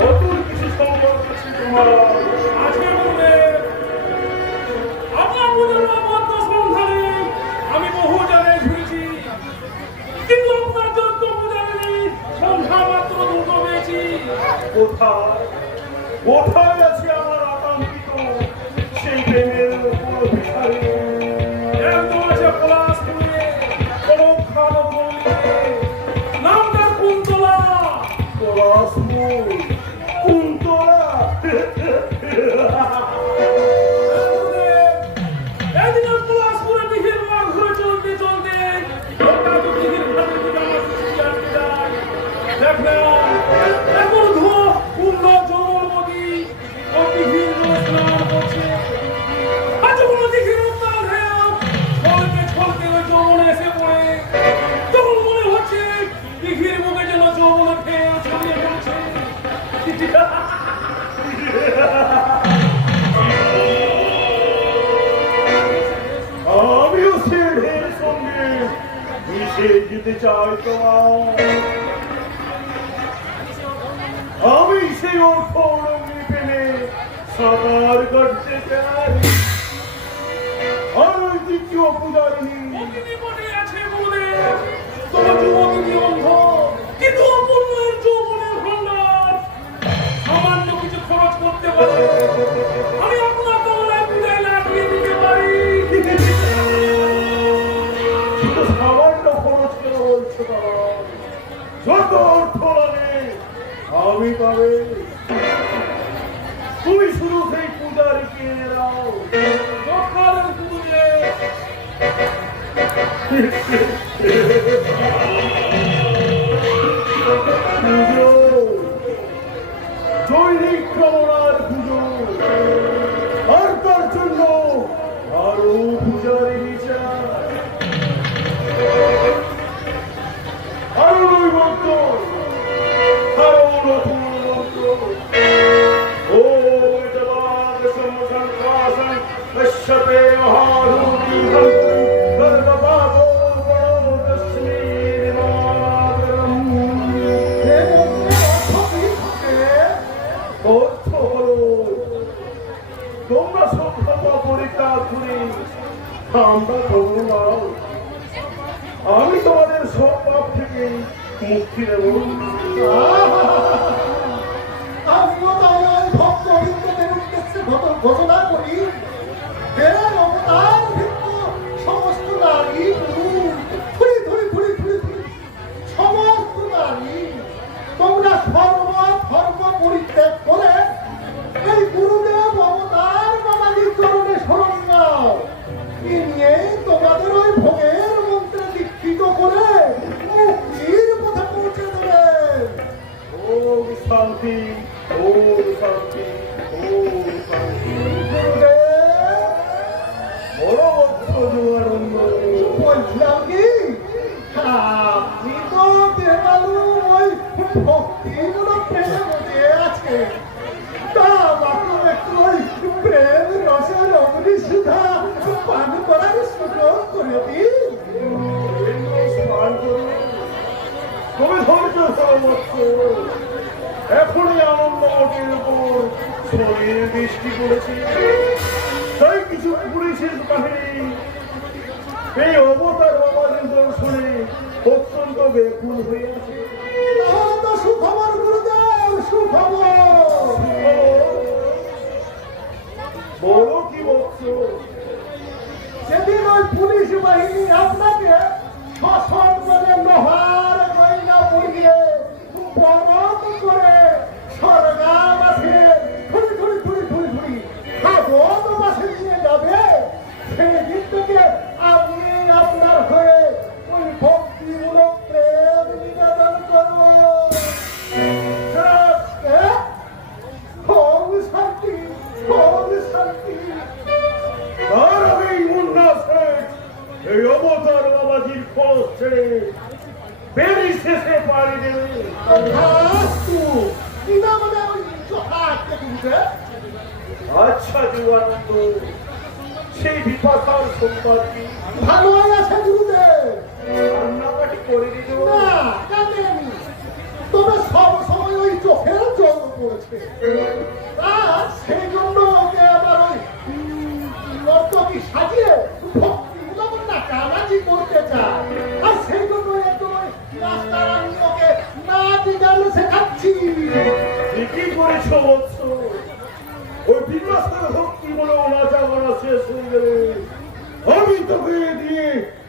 নতুন কিছু সম্পর্ক আছে তোমার। চাই তোমার। আমি সেই অর্থ অরণ্যে পেলে সাঁতার কাটতে চাই। আর ওই দ্বিতীয় পূজারিনী আছে গুরুদেব, তোমার যুবতী অন্ধ কিন্তু অপূর্ণ যৌবনের ভান্ডার। সামান্য কিছু খরচ করতে পারে, আমি আপনার কমলায় পূজায় লাগিয়ে দিতে পারি। শুধু সামান্য খরচ কেন বলছো বাবা? যত অর্থ লাগে আমি পাবে। তুমি শুধু সেই পূজারীকে এনে দাও। সকালের পুজো পুজো দৈনিক কামনার পুজো, আর তার জন্য আরো পূজারী বিচার, আরো নৈবদ্য, আরো নতুন মন্ত্র। ও জবান সমসংকাশন কশ্যপে মহারূপী ভক্তি সর্বপাপো তস্মীর্মাতরম। এ মন্ত্রের অর্থ কি থাকে? অর্থ হলো তোমরা সভ্যতা পরিত্যাগ করে আমরা ভগবান, আমি তোমাদের সব পাপ থেকে মুক্তি দেব। আমিও তাই ওই ভক্ত হরিদ্রদের উদ্দেশ্যে ঘোষণা করি, এর অবতার ভিত্তি সমস্ত নারী পুরুষ, ধুরি ধুরি ধুরি ধুরি ধুরি সমস্ত নারী তোমরা ধর্ম পরিত্যাগ করে এই গুরুদেব অবতার বাবাজির চরণে শরণ নাও। এ নিয়ে তোমাদের ওই ভোগের মন্ত্রে দীক্ষিত করে মুক্তির পথে পৌঁছে দেবেন। ওম শান্তি, ওম শান্তি, ওম শান্তি। বড় ভক্ত যোগানন্দ, বলছিলাম কি আপনি তো দেবালু ওই ভক্তিমূলক প্রেমে মজে আছে, তা আমাকে একটু ওই প্রেম রসের অমনি সুধা পান করার সুযোগ করে দিন। স্নান করুন, তবে ধৈর্য ধরো ভক্ত। এখনই আনন্দ মঠের উপর শরীর দৃষ্টি করেছে, তাই কিছু পুলিশের কাহিনী এই অবতার বাবাদের দর্শনে অত্যন্ত ব্যাকুল হয়ে আছে। তাহলে তো সুখবর গুরুদেব, সুখবর। বড় কি বলছো? সেদিন ওই পুলিশ বাহিনী আপনাকে সসম্মানে লোহার গয়না পরিয়ে বরণ করে স্বর্গাবাসে ধুরি ধুরি ধুরি ধুরি ধুরি ভাগবতবাসে নিয়ে যাবে। সেদিন থেকে আমি আপনার হয়ে ওই ভক্তিমূলক প্রেম নিবেদন করব। খুব শান্তি, খুব শান্তি। তার আগেই মুন্না শেঠ এই অবতার বাবাজির খোঁজ ছেড়ে বেরি শেষে পাড়ি দেবে। আচ্ছা যুগানন্দ, সেই বিপাশার সংবাদ কি? ভালো আছে গুরুদেব। রান্নাবাটি করে দিল না জানেনি, তবে সব সময় ওই চোখের জল পড়েছে। সেই জন্য ওকে আবার ওই নর্তকী সাজিয়ে ভক্তিমূলক নাচানাচি করতে চায়। আর সেই জন্য একটু ওই রাস্তার আমি ওকে নাচ গান শেখাচ্ছি। ঠিকই করেছো বৎস। ওই বিপাশার ভক্তি বলে নাচা মারা শেষ হয়ে গেলে আমি তোকে দিয়ে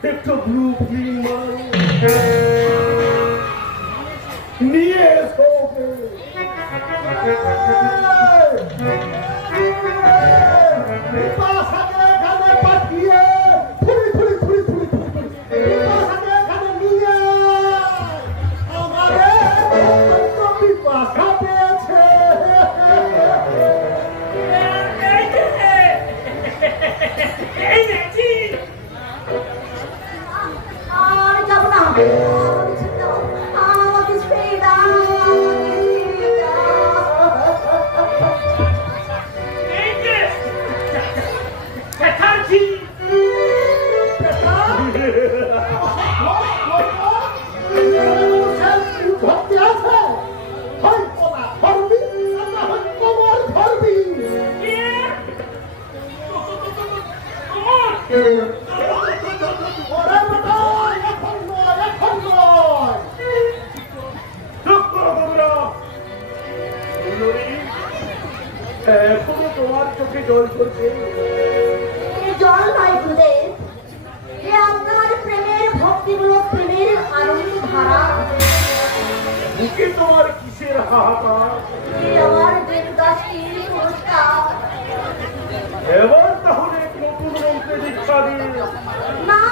একটু ব্লু ফিল্ম নিয়ে এসো ওকে। বিপাশাকে এখানে পাঠিয়ে থুরি থুরি থুরি থুরি থুরি থুরি বিপাশাকে এখানে নিয়ে আমারে অত্যন্ত বিপাশা পেয়েছে। আর যাব না, আমাকে ছেড়ে দাও, আমাকে ছেড়ে দাও, আমাকে ছেড়ে দাও। ওরে বেটা, এখন নয়, এখন নয়। চুপ করো তোমরা। সুন্দরী, এখনো তোমার চোখে জল পড়ছে? এ জল নয় গুরুদেব, এ আপনার প্রেমের ভক্তিমূলক প্রেমের আনন্দ ধারা। বুকে তোমার কিসের হাহাকার? এ আমার দেবদাসীর পুরস্কার। এবার তাহলে এক নতুন মন্ত্রে দীক্ষা দিন। না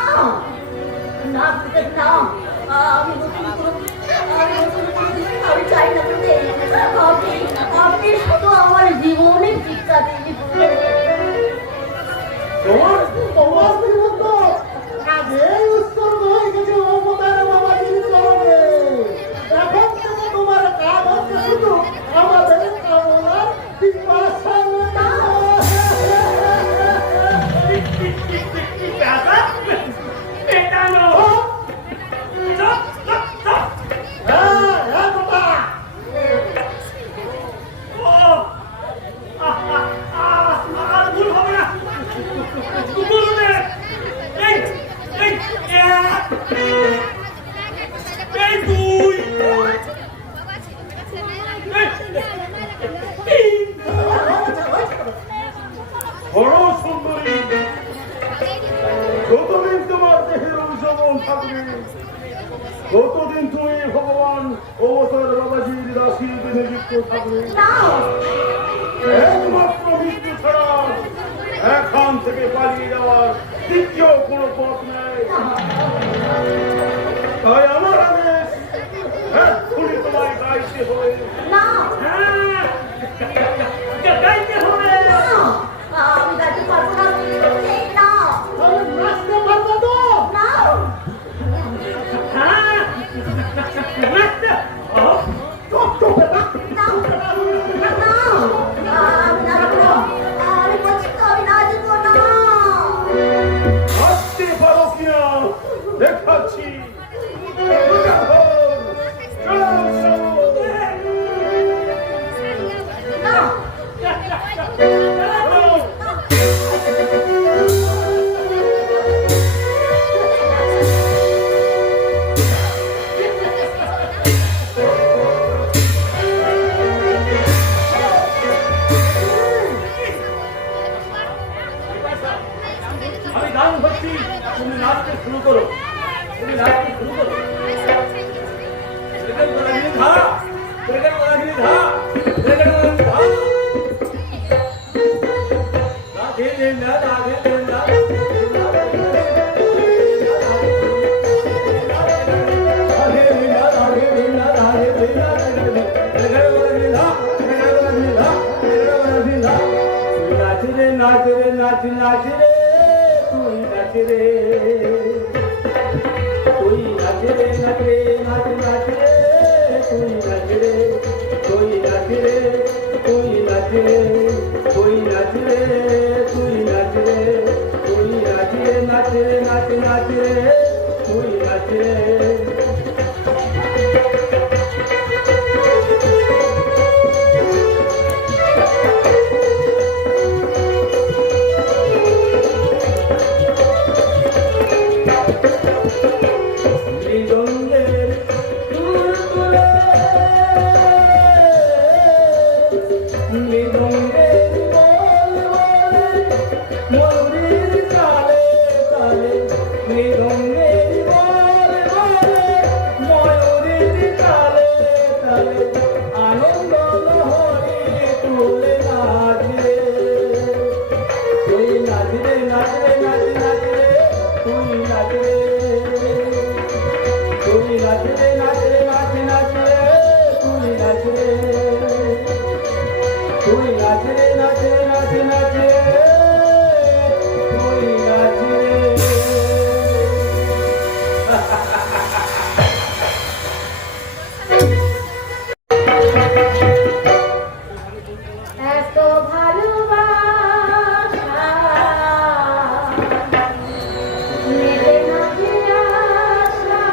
না গুরুদেব, না, আমি নতুন কোনো দীক্ষা আমি চাই না গুরুদেব। আপনি শুধু আমার জীবনের দীক্ষা দিন গুরুদেব। তোমার শ্রীমন্ত আগে উৎসর্গ হয়ে গেছে অবতার বাবাজির চরণে। এখন থেকে তোমার কাজ হচ্ছে শুধু আমাদের কামনার পিপাসা মেটানো। পেটানো। চুপ, চুপ, চুপ। হ্যাঁ, হ্যাঁ বাবা। ও, আর ভুল হবে না। গুরুদেব, এই, এই, এক, এই দুই, এই তিন। বড় সুন্দরী, যতদিন তোমার দেহের উজ্জ্বল থাকবে, ততদিন তুমি ভগবান অবতার বাবাজির দাসীর নিযুক্ত থাকবে। না একমাত্র মৃত্যু ছাড়া এখান থেকে পালিয়ে যাওয়ার দ্বিতীয় কোনো পথ নেই। তাই আমার আদেশ, এক্ষুনি তোমায় গাইতে হবে। না হ্যাঁ, গাইতে হবে। না, আমি গাইতে পারবো না এই না তাহলে নাচতে পারবো তো? না হ্যাঁ, নাচতে। চুপ চুপ বেটা। না না, আমি নাচবো না। আমি বলছি তো আমি নাচবো না। আসতে পারো কিনা দেখাচ্ছি। না আমি গান করছি, তুমি নাচতে শুরু করো। তুমি নাচতে শুরু করো। নাচ রে নাচ রে নাচ নাচ রে তুই নাচ রে তুই নাচ রে নাচ রে নাচ নাচ রে তুই নাচ রে তুই নাচ রে তুই নাচ রে তুই নাচ রে তুই নাচ রে তুই নাচ রে নাচ রে নাচ নাচ রে তুই নাচ রে মৃদঙ্গের তুলতুলে মৃদঙ্গের বল বলে ময়ূরীর তালে তালে মৃদঙ্গের বল বলে ময়ূরীর তালে তালে আনন্দ লহরী তুলে নাচে তুই নাচ রে নাচ রে নাচ নাচ রে তুই নাচ রে তুই নাচ রে নাচ রে নাচ নাচ রে তুই নাচ রে তুই নাচ রে নাচ রে নাচ নাচ রে তুই নাচ রে এত ভালোবাসা মেলে না যে আশা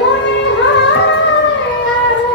মনে হয় আরো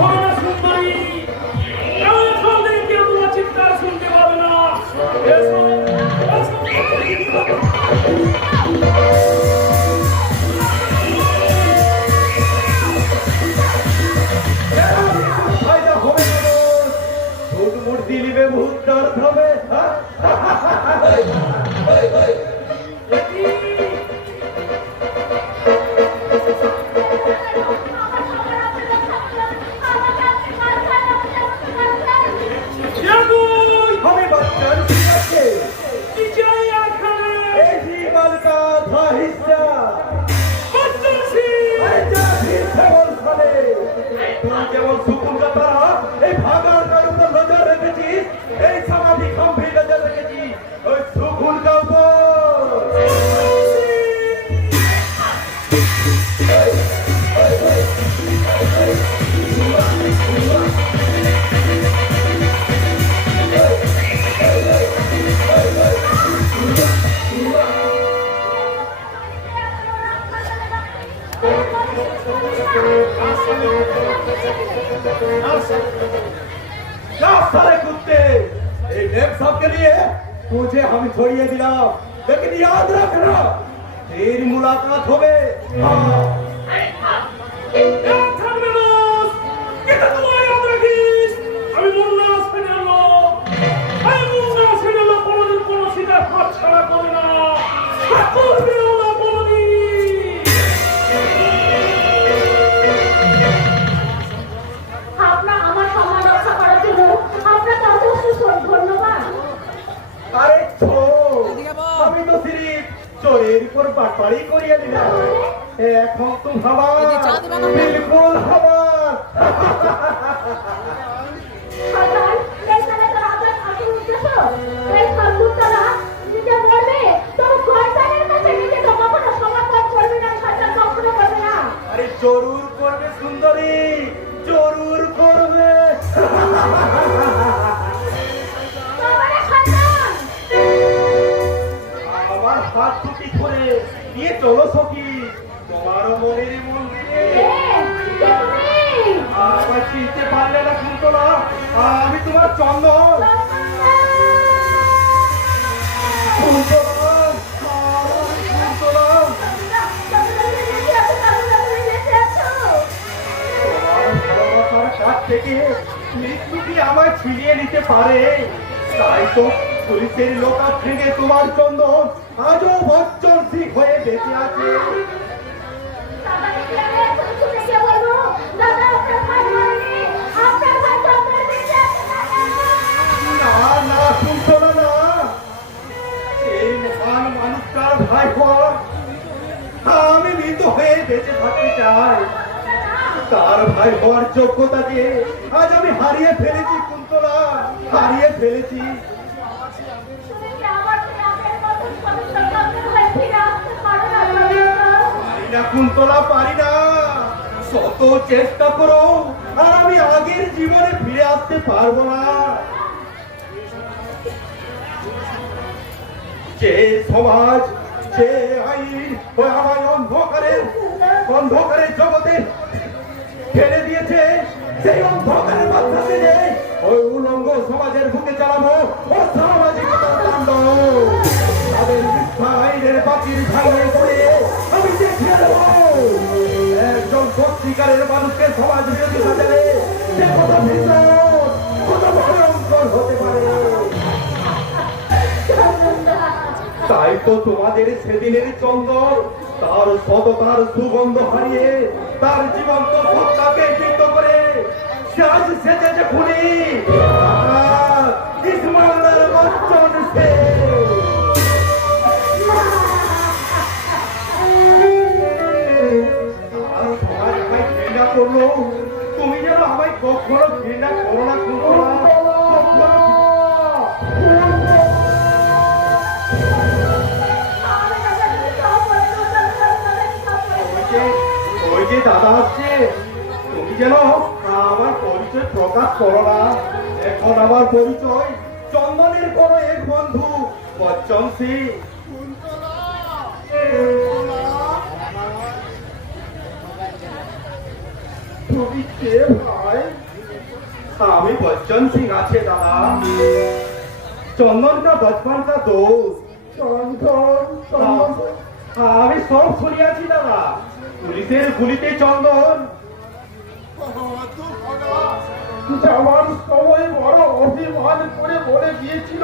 হয় না সুন্দরী, এমন সন্দেহ কেউ তোমার চিৎকার শুনতে পাবে না। এসো, ফায়দা হবে না দোষ। ভূত মূর্তি নিবে, ভূত দর্দ হবে। আমি বাচ্চার ঠিক আছে। এই জীবন का था हिस्सा। अरे जा फिर से बोल साले। তুই কেবল সুকুন কথা এই ভাগার কার উপর নজর রেখেছিস, এই সমাধি খাম্ভি নজর রেখেছিস ওই সুকুন কা উপর। क्या सारे कुत्ते, ये नेक साहब के लिए तुझे हम छोड़िए दिलाओ, लेकिन याद रखना तेरी मुलाकात होवे। हाँ। এক থাকবে দোষ, এটা তোমার ইয়াদ রাখিস। আমি মুন্না সেনের লোক। এই মুন্না সেনের লোক কোনোদিন কোনো শিকার হাত ছাড়া করে না। আর করবেও না কোনোদিন। আপনার আমার সম্মান রক্ষা করার জন্য আপনাকে অজস্র ধন্যবাদ। আরে ছোট, আমি তো সিরিপ চোরের উপর পাটপাড়ি করিয়ে দিলাম। এখন তুমি হবার, বিলকুল হবার। সরকার, এখানে তো আপনার আসল উদ্দেশ্য। এই সর্বুত্তরা নিজে বলবে, তোর সরকারের কাছে নিজেকে কখনো সমর্পণ করবে না, সরকার কখনো করবে না। আরে জরুর করবে সুন্দরী, জরুর করবে। বাবারে সরকার! আমার হাত দুটি ধরে নিয়ে চলো সখী তোমারও মনের মন্দিরে। আমার চিনতে পারলে না কুন্তলা, আমি তোমার চন্দন। কুন্তলা, আমার কুন্তলা। ভালোবাসার কাছ থেকে মৃত্যু কি আমায় ছিনিয়ে নিতে পারে? তাই তো পুলিশের লোকা ভেঙে তোমার চন্দন আজও বচ্চন ঠিক হয়ে বেঁচে আছে। না না কুন্তলা না, এই মহান মানুষটার ভাই হওয়া আমি মৃত হয়ে বেঁচে থাকতে চাই। তার ভাই হওয়ার যোগ্যতাকে আজ আমি হারিয়ে ফেলেছি কুন্তলা, হারিয়ে ফেলেছি। পারি না কুন্তলা, পারি না। শত চেষ্টা করো আর আমি আগের জীবনে ফিরে আসতে পারবো না। যে সমাজ, যে আইন ও আমায় অন্ধকারের জগতে ফেলে দিয়েছে, সেই অন্ধকারের মধ্যে দিয়ে ওই উলঙ্গ সমাজের বুকে চালাবো ও সামাজিকতার তাণ্ডব। তাদের মিথ্যা আইনের বাতিল ভাঙে পড়ে আমি দেখিয়ে দেবো একজন সত্যিকারের মানুষকে সমাজ বিরোধী সাজালে সে কত ভীষণ, কত ভয়ঙ্কর হতে পারে। তাই তো তোমাদের সেদিনের চন্দন তার সততার সুগন্ধ হারিয়ে তার জীবন্ত সত্তাকে চিত্ত করে সে আজ সেজেছে খুনি ইসমাইলের বচ্চন সে। আর সমাজ আমায় ঘৃণা করলো, তুমি যেন আমায় কখনো ঘৃণা করো না কুন্তলা, কখনো। ওই যে দাদা আসছে, তুমি যেন আমার পরিচয় প্রকাশ করো না। এখন আমার পরিচয় চন্দনের কোনো এক বন্ধু বচ্চন সিং। তুমি কে ভাই? আমি बच्चन सिंह আছে दादा। चंदन का बचपन का दोस्त। চন্দন চন্দন আমি সব শুনিয়াছি দাদা। পুলিশের গুলিতে চন্দন যাওয়ার সময় বড় অভিমান করে বলে গিয়েছিল,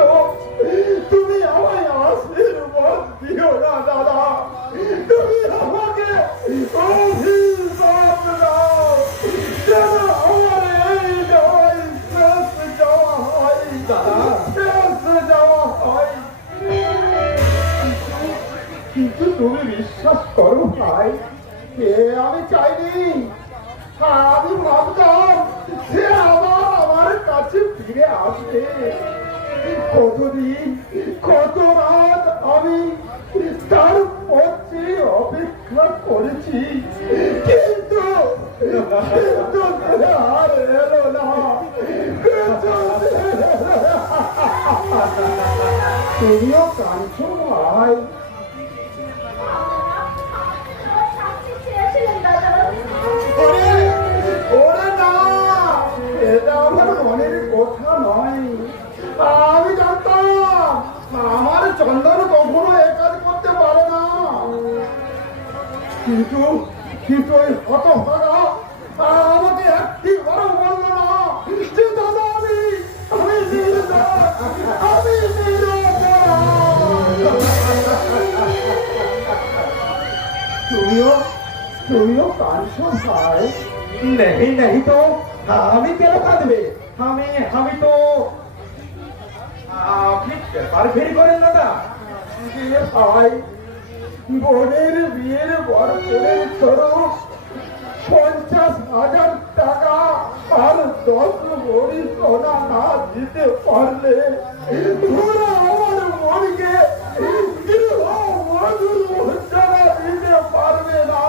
তুমি আমায় আশীর্বাদ দিও না দাদা, তুমি আমাকে অভিশাপ দাও যেন আমার এই যাওয়াই শেষ যাওয়া হয় দাদা, শেষ যাওয়া হয়। কিন্তু তুমি বিশ্বাস করো ভাই, আমি চাইনি, আমি ভাবতাম সে আবার আমার কাছে ফিরে আসবে। কতদিন কত রাত আমি তার পথে অপেক্ষা করেছি, কিন্তু সে আর এলো না। তুমিও কাঁদছো ভাই? ওরে ওরে না, এটা আমার মনের কথা নয়। আমি জানতাম আমার চন্দন কখনো এ কাজ করতে পারে না, কিন্তু কিন্তু ওই হতভাগা আমাকে একটি বড় বলল না যে দাদা আমি নির্দোষ, আমি তুমিও কাঁদছো ভাই? नहीं नहीं तो আমি কেন কাঁদবে? আমি তো আপনি পেপার ফেরি করেন দাদা। যে ভাই বোনের বিয়ের বরপুরের স্বরূপ 50,000 টাকা আর 10 ভরি সোনা না দিতে পারলে ওরা আমার মনকে গৃহ মজুর মর্যাদা দিতে পারবে না।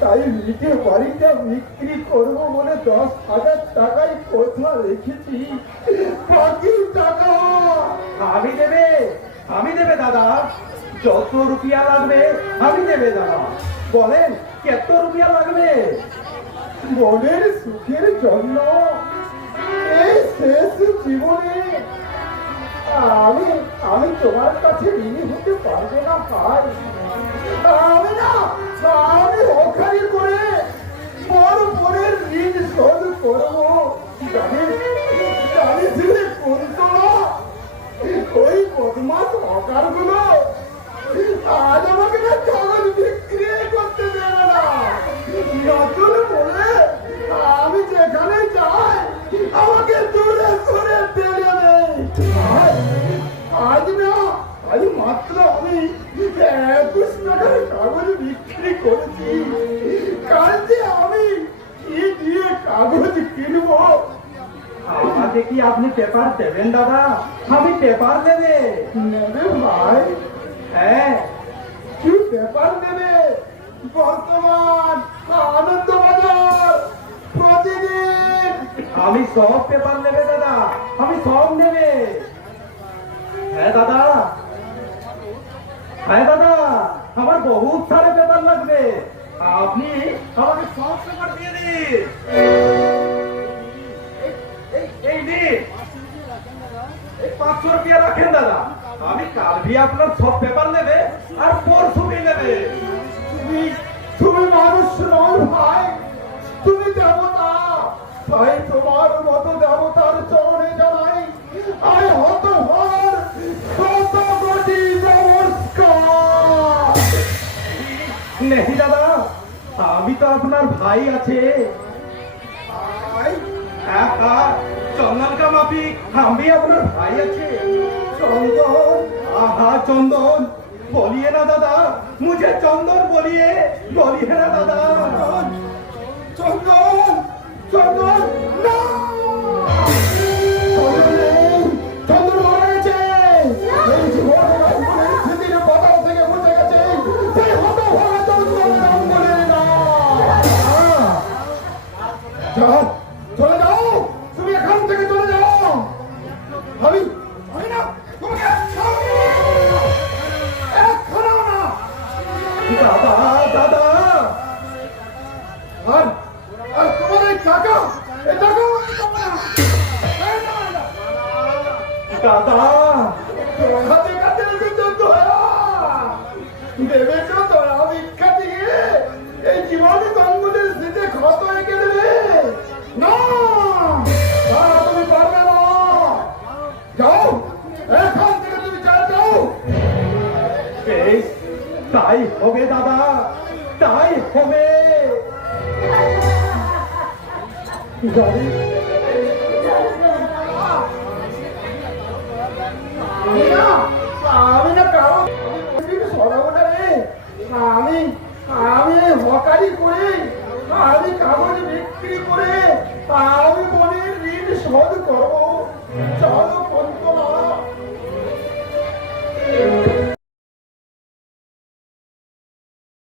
তাই নিজে বাড়িটা বিক্রি করবো বলে 10,000 টাকায় কথা রেখেছি, বাকি টাকা আমি দেবে দাদা। যত রুপিয়া লাগবে আমি দেবে দাদা। বলেন কত রুপিয়া লাগবে? মনের সুখের জন্য এই শেষ জীবনে আমি তোমার কাছে ঋণী হতে পারবো না ভাই। আমি অখানি করে পরের ঋণ শোধ করবো। জানি ছিলে কোনটা ওই বদমাস অকারগুলো আজ আমাকে না কাগজ বিক্রি করতে দেবে না। নতুন বলে আমি যেখানে যাই আমাকে দূরে দূরে টেনে দেয়। আজ মাত্র আমি 21 টাকার কাগজ বিক্রি করেছি। কাল যে আমি কি দিয়ে কাগজ কিনবো? আমাকে কি আপনি পেপার দেবেন দাদা? আমি পেপার দেবে। নেবে ভাই? হ্যাঁ। কি পেপার নেবে? বর্তমান, আনন্দবাজার, প্রতিদিন? আমি সব পেপার নেবে দাদা, আমি সব নেবে। হ্যাঁ দাদা, আমার বহুত সারে পেপার লাগবে। আপনি আমাকে সব পেপার দিয়ে দিন। এই দিন 500 রুপিয়া রাখেন দাদা। আমি কাল भी আপনার সব পেপার নেবে আর পরশু भी নেবে। তুমি মানুষ নয় ভাই, তুমি দেবতা। তাই তোমার মতো দেবতার চরণে জানাই আমি হতভার শত কোটি নমস্কার। नहीं দাদা, আমি তো আপনার ভাই আছে। ভাই? हाँ, चंदन का माफी हम भी अपना भाई अच्छे। চন্দন? हाँ चंदन, बोलिए ना दादा, मुझे चंदन बोलिए ना दादा। চন্দন চন্দন না, চন্দন মারা গেছে। এই জীবনের স্মৃতির পাতাল থেকে মুছে গেছে সেই হতভাগা যাও, চলে যাও, তুমি এখান থেকে চলে যাও। আমি আমি না তোমাকে এক্ষুনিও না। দাদা দাদা আর আর তোমার এই টাকা, এই টাকা আমি দেবো না। এই না, না। দাদা দয়া দেখাতে এসেছো দয়া। ভেবেছো দয়া ভিক্ষা দিয়ে এই জীবনে তঙ্গুদের স্মৃতি ক্ষত রেখে দেবে? না, না, তুমি পারবে না। যাও, এখান থেকে তুমি চলে যাও। বেশ, তাই হবে দাদা, তাই হবে। জানি, আমি না কারো সরাবো